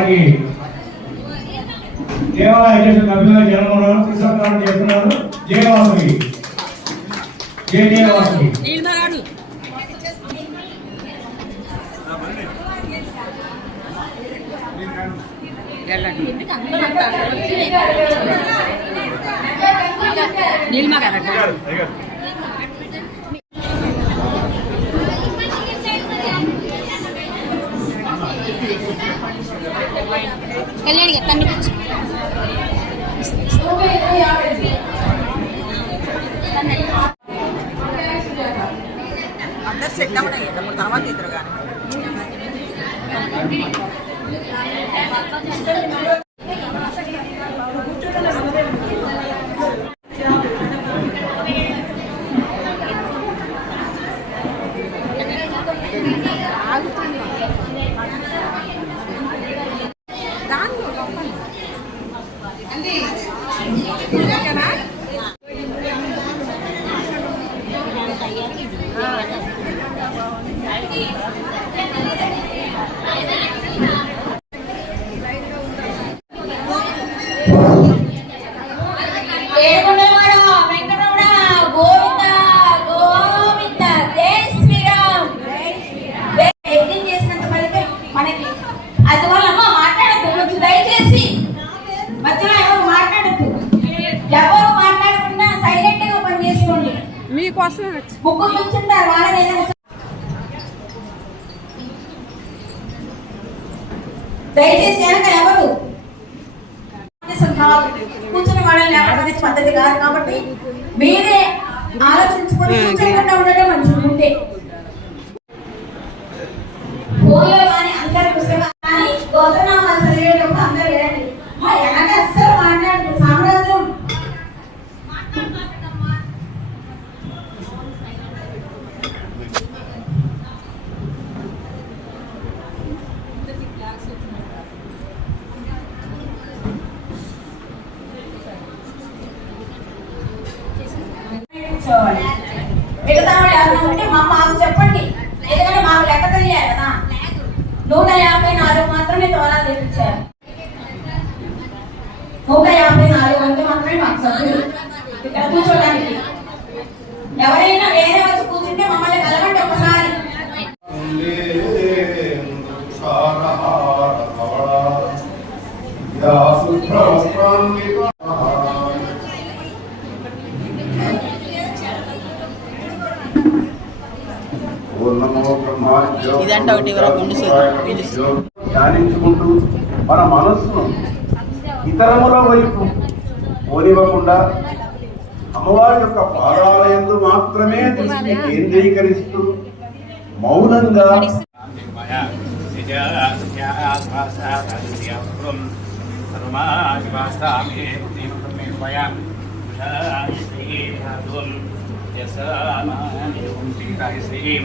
వారికి దేవాలయ అధ్యక్షుడు కపిల జగన్మోహన్ చేస్తున్నారు. జయవాసుకి జయవాసుకి కరెక్ట్ కళ్యాణి అందరు సెట్ అవ్వడం అప్పుడు తర్వాత ఇద్దరు కానీ. కూర్చోకుండా ఉండటం మంచిది ఉంటే. ఫోన్లో కానీ అందరి పుస్తకాలు కానీ గోత్రనామాలు చదివేటప్పుడు అందరు వినండి. మా వెనక అస్సలు మాట్లాడదు సామ్రాజ్యం. కూర్చోవాలి. మిగతా వాళ్ళు ఎవరైనా ఉంటే మా మాకు చెప్పండి. ఎందుకంటే మాకు లెక్క తెలియాలి కదా. నూట యాభై నాలుగు మాత్రమే దూరాలు తెప్పించారు. నూట యాభై నాలుగు మంది మాత్రమే మాకు సభ్యులు. ఇక్కడ కూర్చోడానికి ఎవరైనా వేరే ఇదంటే ఒకటి ఎవరో గుండు. ధ్యానించుకుంటూ మన మనస్సును ఇతరముల వైపు పోనివ్వకుండా అమ్మవారి యొక్క పాదాలయందు మాత్రమే దృష్టి కేంద్రీకరిస్తూ మౌనంగా శ్రీం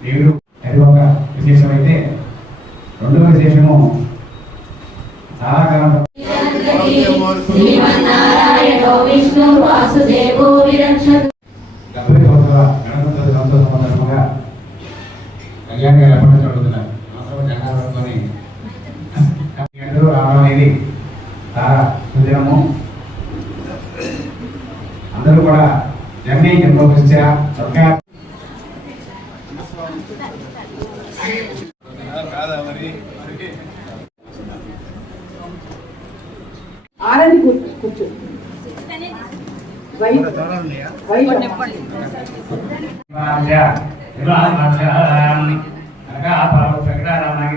దేవుడు అది ఒక విశేషమైతే రెండవ విశేషము చాలా కాలం డెబ్బై గణతంత్ర సందర్భంగా గారు ఎప్పటి అడుగుతున్నారు అందరూ రావడం అనేది చాలా సుదినము. అందరూ కూడా జన్మే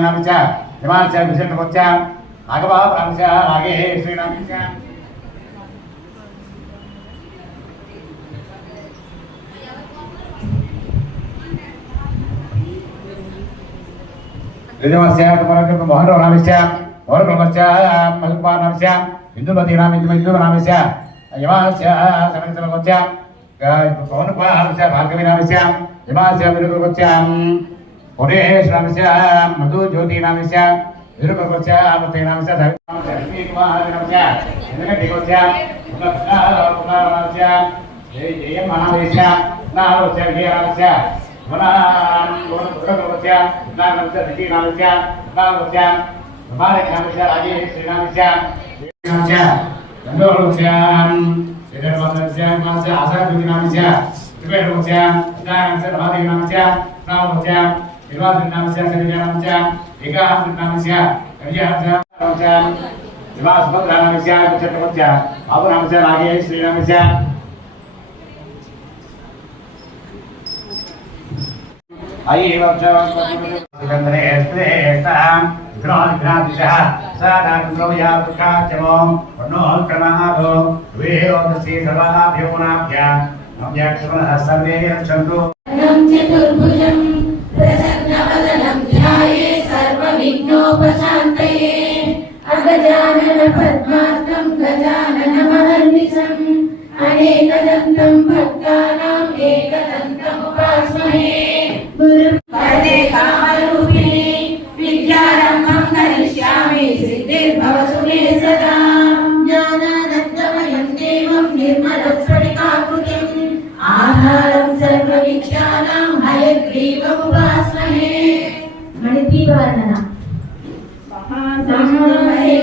नाम हिंदु नामिस्य यमास्य समितिसमस्य मोहन कुमार नामिस्य भार्गवी नामिस्य यमास्य मधुकुर्वस्य पुरेश नामस्य मधु ज्योति नामस्य विरुपस्य आमते नामस्य धर्मस्य लक्ष्मी कुमार नामस्य इंद्रकटिकोस्य कुलकृष्ण कुमार नामस्य जय जय महादेशस्य नामस्य जय नामस्य वनाम गोर पुत्रकस्य नामस्य दिति नामस्य नामस्य कुमार नामस्य राजेश श्री नामस्य नामस्य गंधर्वस्य श्रीधर्मस्य नामस्य आशा ज्योति नामस्य त्रिवेणस्य नामस्य महादेव नामस्य नामस्य निर्वाचनांस्य शरीरांस्य एकांतनांस्य कवियांस्य विवासभद्रानांस्य कुचत्रमस्य आपुनांस्य नागे श्रीरामस्य अयेवक्षवन्दने श्रेष्ठां विघ्नादिशः सादाकुलोया दुःखाचमो वर्णोक्रमादो वेरोदसी सर्वाभ्योनाभ्या नव्याक्षमणः सर्वे रक्षन्तु चतुर्भुजं प्रसन्नवदनं ध्याये सर्वविघ्नोपशान्तये अगजानन गजानन गजाननमहर्निशम्। अनेकदन्तं भक्तानाम् एकदन्तमुपास्महे। गुरुपदे कामरूपिणे विद्यारम्भं करिष्यामि सिद्धिर्भवतु मे सदा।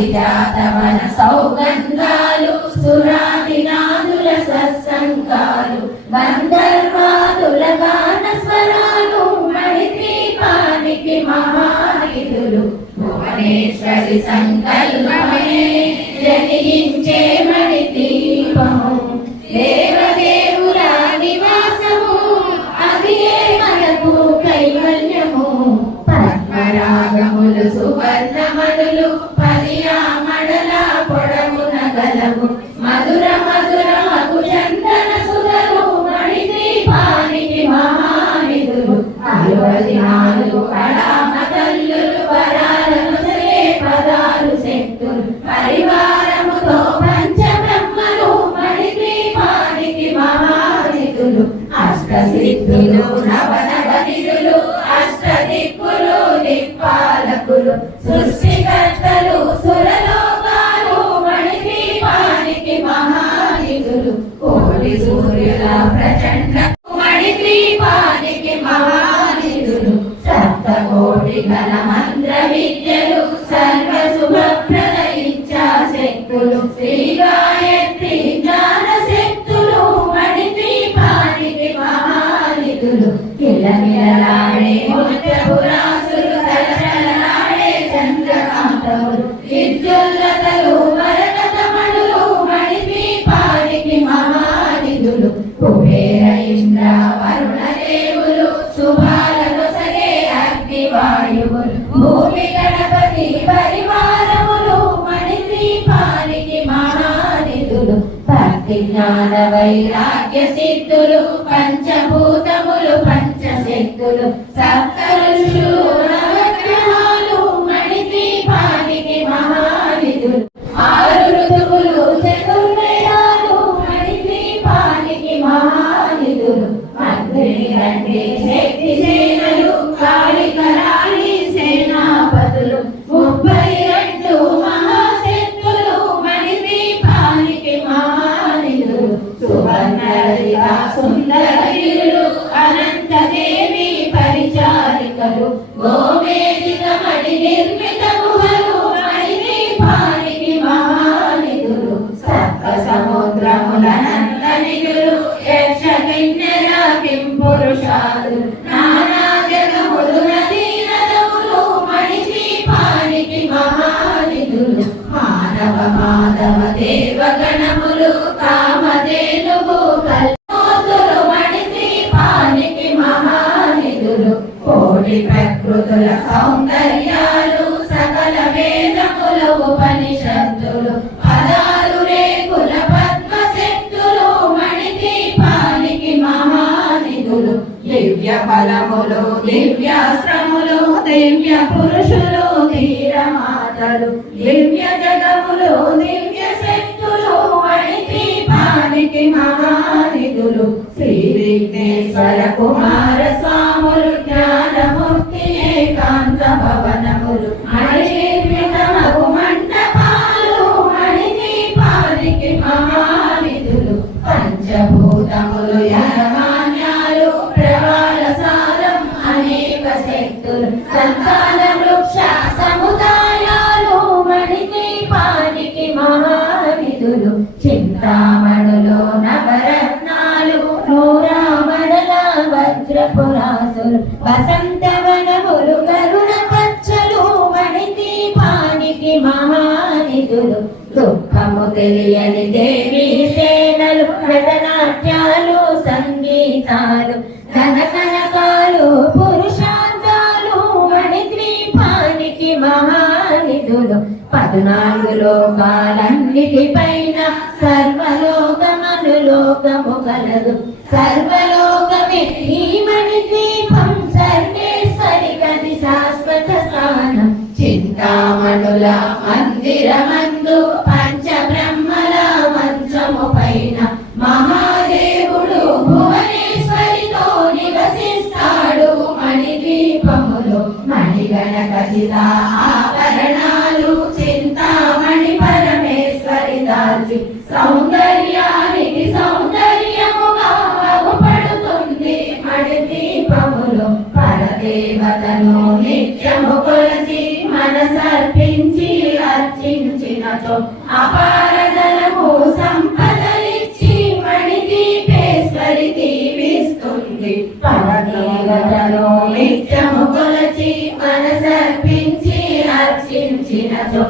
పారిజాత వన సౌగంధాలు సురాదినాదుల సత్సంగాలు గంధర్వాదుల గాన స్వరాలు మణిద్వీపానికి మహానిధులు. భువనేశ్వరి సంకల్పమే జనించే మణిద్వీపము దేవదేవుల నివాసము అది మనకు కైవల్యము. పద్మరాగములు సువర్ణమణులు దిక్పాలకులు జ్ఞాన వైరాగ్య సిద్ధులు పంచభూతములు పంచశక్తులు కోటి ప్రకృతుల సౌందర్యాలు సకల వేదముల ఉపనిషత్తులు. పదాలు రేకుల పద్మ శక్తులు పద్మశక్తులు మణిద్వీపానికి మహానిధులు. దివ్య ఫలములు దివ్యాశ్రములు దివ్య పురుషులు ధీర మాతలు. దివ్య జగములు దివ్య శక్తులు మణిద్వీపానికి మహానిధులు. శ్రీ విఘ్నేశ్వర కుమార స్వాములు జ్ఞాన ఏకాంత భవనములు మణిర్మితమగు మంటపాలు మణిద్వీపానికి మహానిధులు పంచభూతములు యజమాన్యాలు పద్నాలుగు లోకాలన్నిటిపైన సర్వలోకమను లోకము కలదు సర్వలోకమే ఈ దీపం సర్వేశ్వరి గది శాశ్వత స్థానం. చింతామణుల మందిరమందు సౌందర్యానికి సౌందర్యముగా అగుపడుతుంది మణిద్వీపములు పరదేవతను నిత్యము కొలసి మనసర్పించి అర్చించినచో అపారదనము సంపదలిచ్చి మణిదీపేశ్వరి దీవిస్తుంది. పరదేవతను నిత్యము కొలచి మనసర్పించి అర్చించినచో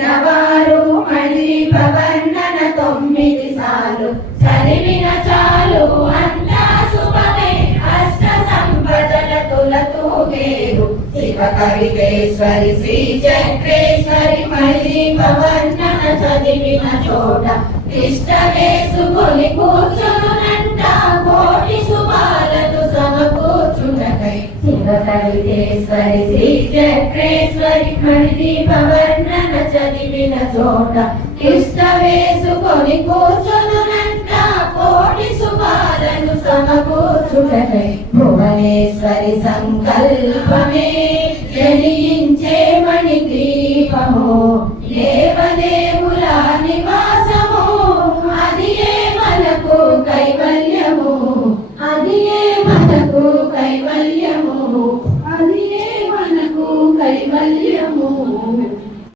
చదివిన వారు మళ్ళీ ప్రవర్ణన తొమ్మిది సార్లు. చదివిన చాలు అంతా శుభమే అష్ట సంపదల తులతూగేరు శివ కవితేశ్వరి శ్రీ చక్రేశ్వరి మళ్ళీ ప్రవర్ణన చదివిన చోట తిష్ట వేసుకొని కూర్చునంట కోటి శుభాలను సమకూర్చునకై శివ కవితేశ్వరి శ్రీ చక్రేశ్వరి మళ్ళీ పవర్ణన చదివిన చోట. తిష్ట వేసుకొని కూర్చునునంట కోటి శుభాలను సమకూర్చుటకై భువనేశ్వరి సంకల్పమే జనించే మణి దీపము